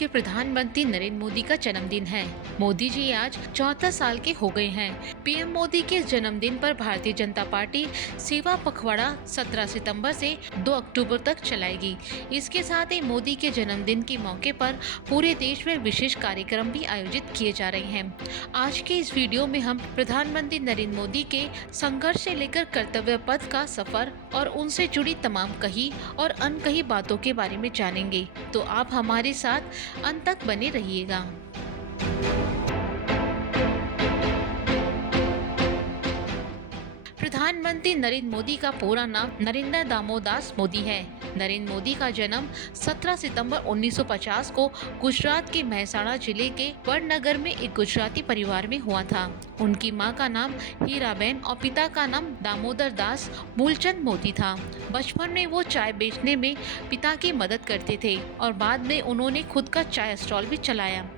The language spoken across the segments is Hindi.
के प्रधानमंत्री नरेंद्र मोदी का जन्मदिन है। मोदी जी आज 74 साल के हो गए हैं। पीएम मोदी के जन्मदिन पर भारतीय जनता पार्टी सेवा पखवाड़ा 17 सितंबर से 2 अक्टूबर तक चलाएगी। इसके साथ ही मोदी के जन्मदिन के मौके पर पूरे देश में विशेष कार्यक्रम भी आयोजित किए जा रहे हैं। आज के इस वीडियो में हम प्रधानमंत्री नरेंद्र मोदी के संघर्ष से लेकर कर्तव्य पथ का सफर और उनसे जुड़ी तमाम कही और अनकही बातों के बारे में जानेंगे, तो आप हमारे साथ अंत तक बने रहिएगा। प्रधानमंत्री नरेंद्र मोदी का पूरा नाम नरेंद्र दामोदास मोदी है। नरेंद्र मोदी का जन्म 17 सितंबर 1950 को गुजरात के महसाणा जिले के वडनगर में एक गुजराती परिवार में हुआ था। उनकी मां का नाम हीराबेन और पिता का नाम दामोदर दास मूलचंद मोदी था। बचपन में वो चाय बेचने में पिता की मदद करते थे और बाद में उन्होंने खुद का चाय स्टॉल भी चलाया।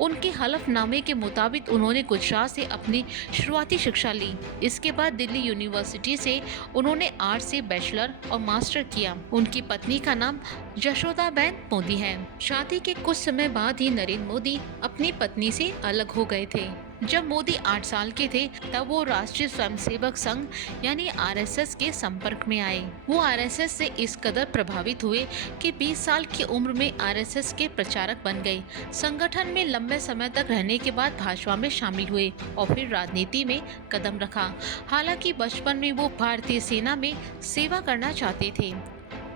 उनके हलफनामे के मुताबिक उन्होंने गुजरात से अपनी शुरुआती शिक्षा ली। इसके बाद दिल्ली यूनिवर्सिटी से उन्होंने आर्ट से बैचलर और मास्टर किया। उनकी पत्नी का नाम यशोदाबेन मोदी है। शादी के कुछ समय बाद ही नरेंद्र मोदी अपनी पत्नी से अलग हो गए थे। जब मोदी 8 साल के थे तब वो राष्ट्रीय स्वयंसेवक संघ यानी आरएसएस के संपर्क में आए। वो आरएसएस से इस कदर प्रभावित हुए कि 20 साल की उम्र में आरएसएस के प्रचारक बन गए। संगठन में लंबे समय तक रहने के बाद भाजपा में शामिल हुए और फिर राजनीति में कदम रखा। हालांकि बचपन में वो भारतीय सेना में सेवा करना चाहते थे।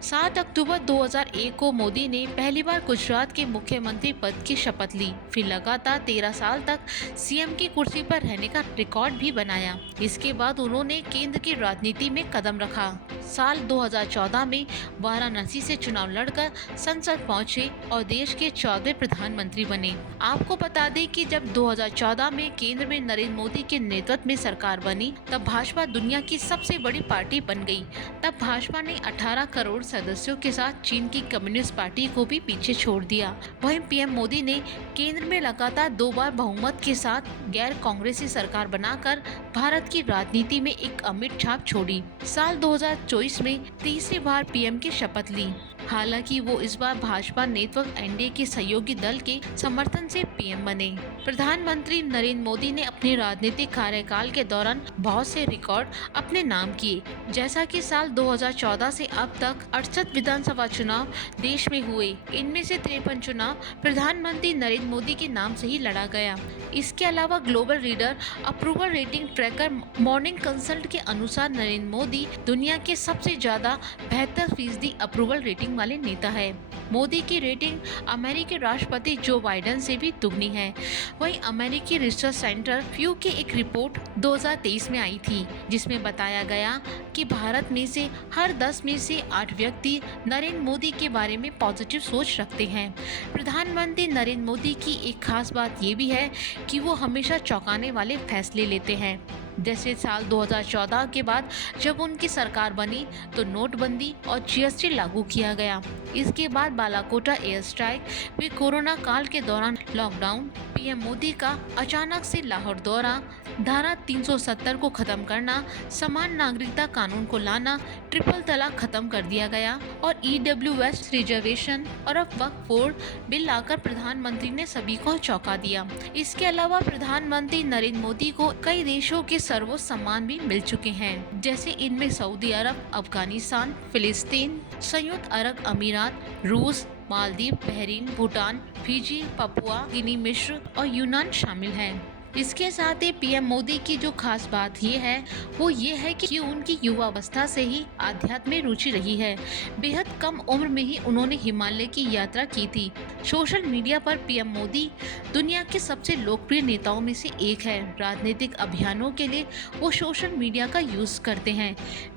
7 अक्टूबर 2001 को मोदी ने पहली बार गुजरात के मुख्यमंत्री पद की शपथ ली। फिर लगातार 13 साल तक सीएम की कुर्सी पर रहने का रिकॉर्ड भी बनाया। इसके बाद उन्होंने केंद्र की राजनीति में कदम रखा। साल 2014 में वाराणसी से चुनाव लड़कर संसद पहुंचे और देश के 14वें प्रधानमंत्री बने। आपको बता दें कि जब 2014 में केंद्र में नरेंद्र मोदी के नेतृत्व में सरकार बनी तब भाजपा दुनिया की सबसे बड़ी पार्टी बन गई। तब भाजपा ने 18 करोड़ सदस्यों के साथ चीन की कम्युनिस्ट पार्टी को भी पीछे छोड़ दिया। वहीं पीएम मोदी ने केंद्र में लगातार 2 बार बहुमत के साथ गैर कांग्रेसी सरकार बनाकर भारत की राजनीति में एक अमिट छाप छोड़ी। साल 2024 में तीसरी बार पीएम की शपथ ली। हालांकि वो इस बार भाजपा नेतृत्व एनडीए के सहयोगी दल के समर्थन से पीएम बने। प्रधानमंत्री नरेंद्र मोदी ने अपने राजनीतिक कार्यकाल के दौरान बहुत से रिकॉर्ड अपने नाम किए, जैसा कि साल 2014 से अब तक 68 विधानसभा चुनाव देश में हुए। इनमें से 53 चुनाव प्रधानमंत्री नरेंद्र मोदी के नाम से ही लड़ा गया। इसके अलावा global reader approval rating tracker morning consult के अनुसार नरेंद्र मोदी दुनिया के सबसे ज्यादा 72% अप्रूवल रेटिंग वाले नेता है। मोदी की रेटिंग अमेरिकी राष्ट्रपति जो बाइडेन से भी दुगनी है। वहीं अमेरिकी रिसर्च सेंटर फ्यू की एक रिपोर्ट 2023 में आई थी, जिसमें बताया गया कि भारत में से हर 10 में से 8 व्यक्ति नरेंद्र मोदी के बारे में पॉजिटिव सोच रखते हैं। प्रधानमंत्री नरेंद्र मोदी की एक खास बात ये भी है कि वो हमेशा चौंकाने वाले फैसले लेते हैं। जैसे साल 2014 के बाद जब उनकी सरकार बनी तो नोटबंदी और जीएसटी लागू किया गया। इसके बाद बालाकोटा एयर स्ट्राइक, फिर कोरोना काल के दौरान लॉकडाउन, पीएम मोदी का अचानक से लाहौर दौरा, धारा 370 को खत्म करना, समान नागरिकता कानून को लाना, ट्रिपल तलाक खत्म कर दिया गया और ईडब्ल्यूएस रिजर्वेशन और अब वक्फ बोर्ड बिल लाकर प्रधानमंत्री ने सभी को चौंका दिया। इसके अलावा प्रधानमंत्री नरेंद्र मोदी को कई देशों के सर्वोच्च सम्मान भी मिल चुके हैं, जैसे इनमें सऊदी अरब, अफगानिस्तान, फिलिस्तीन, संयुक्त अरब अमीरात, रूस, Maldives, Bahrain, Bhutan, Fiji, Papua Guinea, मिस्र और यूनान शामिल हैं। इसके साथ ही पीएम मोदी की जो खास बात ये है वो ये है कि उनकी युवावस्था से ही आध्यात्म में रुचि रही है। बेहद कम उम्र में ही उन्होंने हिमालय की यात्रा की थी। सोशल मीडिया पर पीएम मोदी दुनिया के सबसे लोकप्रिय नेताओं में से एक है। राजनीतिक अभियानों के लिए वो सोशल मीडिया का यूज करते हैं।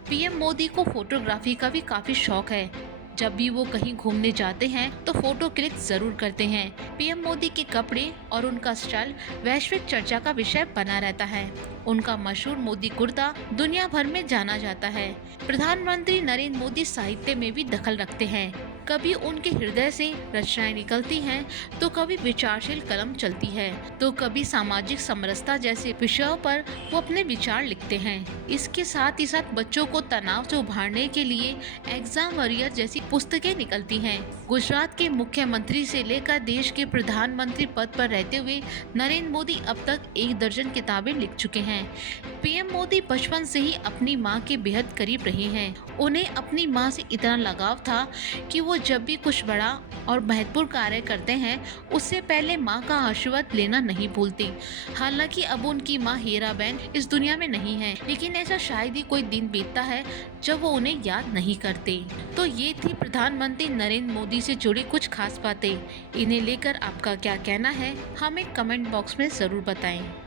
पीएम मोदी को फोटोग्राफी का भी काफी शौक है। जब भी वो कहीं घूमने जाते हैं तो फोटो क्लिक जरूर करते हैं। पीएम मोदी के कपड़े और उनका स्टाइल वैश्विक चर्चा का विषय बना रहता है। उनका मशहूर मोदी कुर्ता दुनिया भर में जाना जाता है। प्रधानमंत्री नरेंद्र मोदी साहित्य में भी दखल रखते हैं। कभी उनके हृदय से रचनाएं निकलती हैं, तो कभी विचारशील कलम चलती है, तो कभी सामाजिक समरसता जैसे विषयों पर वो अपने विचार लिखते हैं। इसके साथ ही साथ बच्चों को तनाव से उभारने के लिए एग्जाम वॉरियर जैसी पुस्तकें निकलती हैं। गुजरात के मुख्यमंत्री से लेकर देश के प्रधानमंत्री पद पर रहते हुए नरेंद्र मोदी अब तक 1 दर्जन किताबें लिख चुके हैं। पीएम मोदी बचपन से ही अपनी मां के बेहद करीब रहे हैं। उन्हें अपनी मां से इतना लगाव था कि वो जब भी कुछ बड़ा और महत्वपूर्ण कार्य करते हैं, उससे पहले मां का आशीर्वाद लेना नहीं भूलती। हालांकि अब उनकी मां हीराबेन इस दुनिया में नहीं है, लेकिन ऐसा शायद ही कोई दिन बीतता है जब वो उन्हें याद नहीं करते। तो ये थी प्रधानमंत्री नरेंद्र मोदी से जुड़ी कुछ खास बातें। इन्हें लेकर आपका क्या कहना है, हमें कमेंट बॉक्स में जरूर बताएं।